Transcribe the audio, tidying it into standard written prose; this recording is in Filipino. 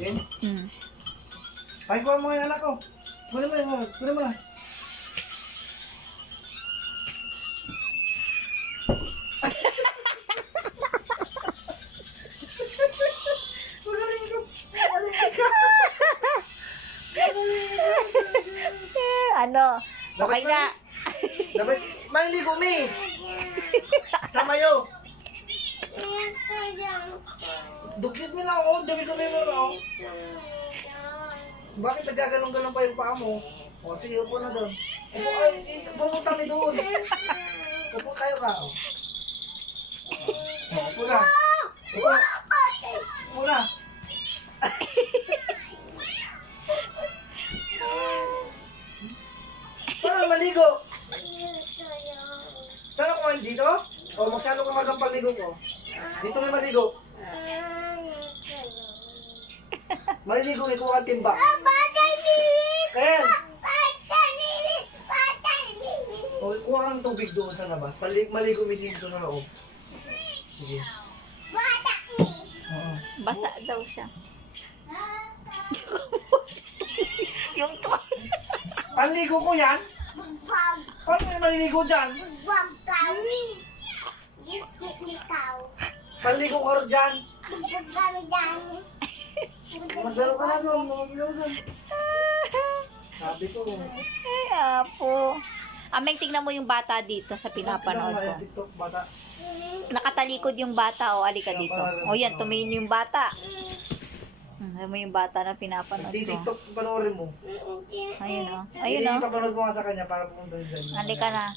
Yan. Hmm. Ay, kuha mo yung anak ko. Kunin mo yung anak. Kunin mo na. Magaling ko. Magaling ko. Ano? Okay na. Labas. May ligo, mi. Samayo. Dukit mo lang ako. Dumi-dumi mo lang ako. Bakit nagkaganong-ganong pa yung paa mo? O, sige, upo na doon. Upo, ay, pumunta kami doon. Upo kayo ka. O, upo na. Upo. Upo na. Parang maligo. Saan ako dito? O, magsalo ka hanggang paligo ko. Dito may maligo. Maligo, ikuha ang timba. Kaya, o, kuha kang tubig doon sa labas. Maligo misin doon sa loob. Sige. Oo. Basa daw siya. Yung to. Panligo ko yan? Paano may maliligo dyan? Panligo ko rin dyan. Magdalo ka na doon. Magdalo doon. Sabi ko. Ay, apo. Ameng, tingnan mo yung bata dito sa pinapanood ko. TikTok, bata. Nakatalikod yung bata, o alika dito. O yan, tumingin yung bata. Alam mo yung bata na pinapanood ko. TikTok, panoorin mo. Ayun o. Ayun o. Papanood mo nga sa kanya para pumunta sa dyan. Halika na.